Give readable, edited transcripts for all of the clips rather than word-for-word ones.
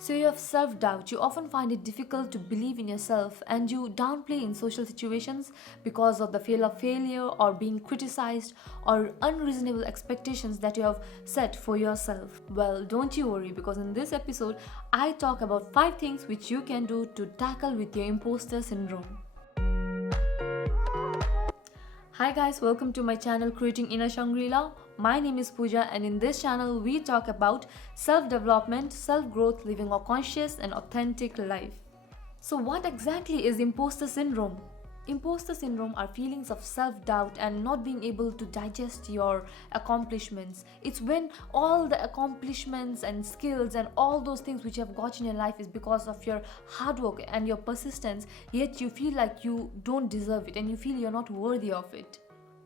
So you have self-doubt. You often find it difficult to believe in yourself and you downplay in social situations because of the fear of failure or being criticized or unreasonable expectations that you have set for yourself. Well, don't you worry, because in this episode I talk about 5 things which you can do to tackle with your imposter syndrome. Hi guys, welcome to my channel Creating Inner Shangri-La. My name is Pooja and in this channel we talk about self-development, self-growth, living a conscious and authentic life. So what exactly is imposter syndrome? Imposter syndrome are feelings of self-doubt and not being able to digest your accomplishments. It's when all the accomplishments and skills and all those things which you have got in your life is because of your hard work and your persistence, yet you feel like you don't deserve it and you feel you're not worthy of it.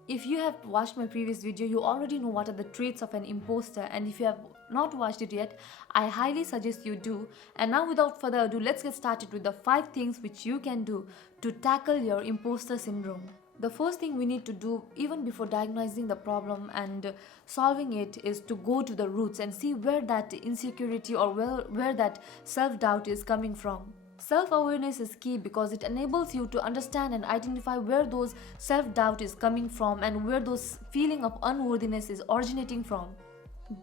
If you have watched my previous video, you already know what are the traits of an imposter, and if you have not watched it yet, I highly suggest you do. And now without further ado, let's get started with the 5 things which you can do to tackle your imposter syndrome. The first thing we need to do even before diagnosing the problem and solving it is to go to the roots and see where that insecurity or where that self-doubt is coming from. Self-awareness is key because it enables you to understand and identify where those self-doubt is coming from and where those feeling of unworthiness is originating from.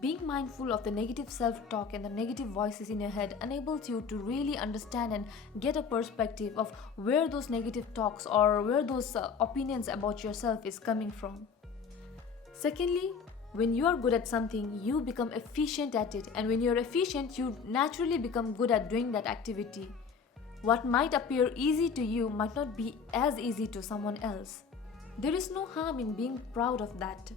Being mindful of the negative self-talk and the negative voices in your head enables you to really understand and get a perspective of where those negative talks or where those opinions about yourself is coming from. Secondly, when you are good at something, you become efficient at it, and when you're efficient, you naturally become good at doing that activity. What might appear easy to you might not be as easy to someone else. There is no harm in being proud of that.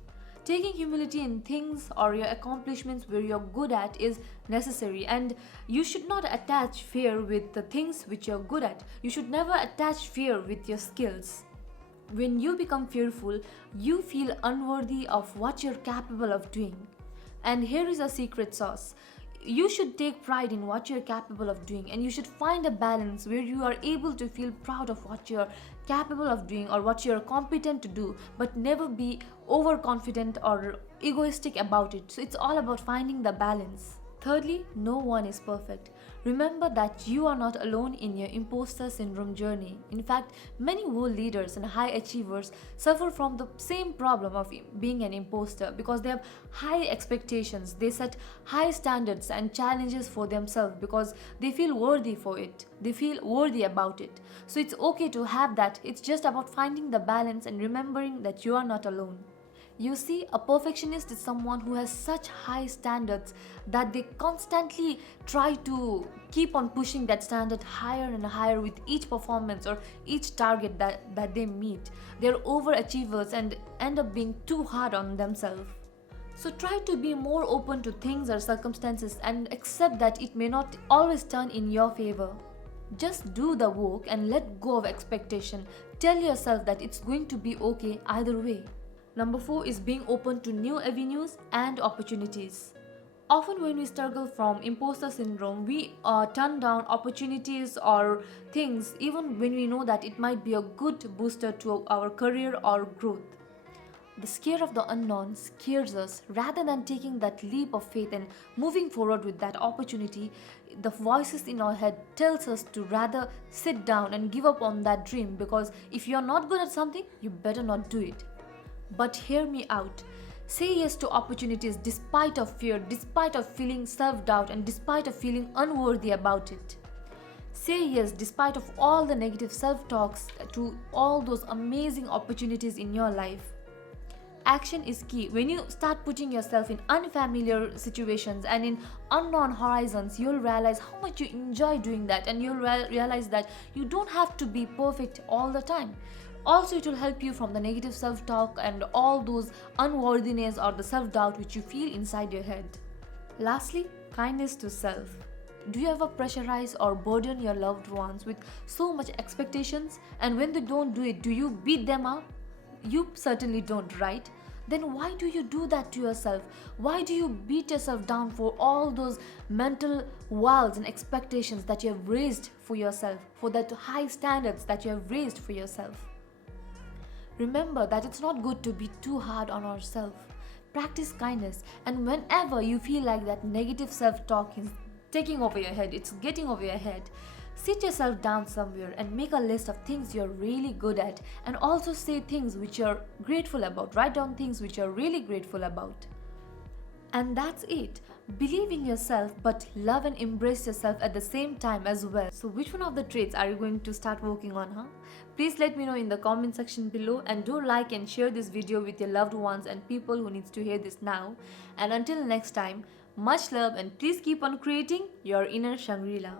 Taking humility in things or your accomplishments where you're good at is necessary, and you should not attach fear with the things which you're good at. You should never attach fear with your skills. When you become fearful, you feel unworthy of what you're capable of doing. And here is a secret sauce. You should take pride in what you're capable of doing, and you should find a balance where you are able to feel proud of what you're capable of doing or what you're competent to do, but never be overconfident or egoistic about it. So it's all about finding the balance. Thirdly, no one is perfect. Remember that you are not alone in your imposter syndrome journey. In fact, many world leaders and high achievers suffer from the same problem of being an imposter because they have high expectations. They set high standards and challenges for themselves because they feel worthy for it. They feel worthy about it. So it's okay to have that. It's just about finding the balance and remembering that you are not alone. You see, a perfectionist is someone who has such high standards that they constantly try to keep on pushing that standard higher and higher with each performance or each target that they meet. They're overachievers and end up being too hard on themselves. So try to be more open to things or circumstances and accept that it may not always turn in your favor. Just do the work and let go of expectation. Tell yourself that it's going to be okay either way. Number 4 is being open to new avenues and opportunities. Often when we struggle from imposter syndrome, we turn down opportunities or things even when we know that it might be a good booster to our career or growth. The scare of the unknown scares us. Rather than taking that leap of faith and moving forward with that opportunity, the voices in our head tells us to rather sit down and give up on that dream, because if you're not good at something, you better not do it. But hear me out. Say yes to opportunities despite of fear, despite of feeling self-doubt and despite of feeling unworthy about it. Say yes despite of all the negative self-talks to all those amazing opportunities in your life. Action is key. When you start putting yourself in unfamiliar situations and in unknown horizons, you'll realize how much you enjoy doing that, and you'll realize that you don't have to be perfect all the time. Also, it will help you from the negative self-talk and all those unworthiness or the self-doubt which you feel inside your head. Lastly, kindness to self. Do you ever pressurize or burden your loved ones with so much expectations, and when they don't do it, do you beat them up? You certainly don't, right? Then why do you do that to yourself? Why do you beat yourself down for all those mental walls and expectations that you have raised for yourself, for that high standards that you have raised for yourself? Remember that it's not good to be too hard on ourselves. Practice kindness, and whenever you feel like that negative self-talk is taking over your head, it's getting over your head. Sit yourself down somewhere and make a list of things you're really good at, and also say things which you're grateful about. Write down things which you're really grateful about. And that's it. Believe in yourself, but love and embrace yourself at the same time as well. So which one of the traits are you going to start working on, huh? Please let me know in the comment section below, and do like and share this video with your loved ones and people who needs to hear this now. And until next time, much love, and please keep on creating your inner Shangri-La.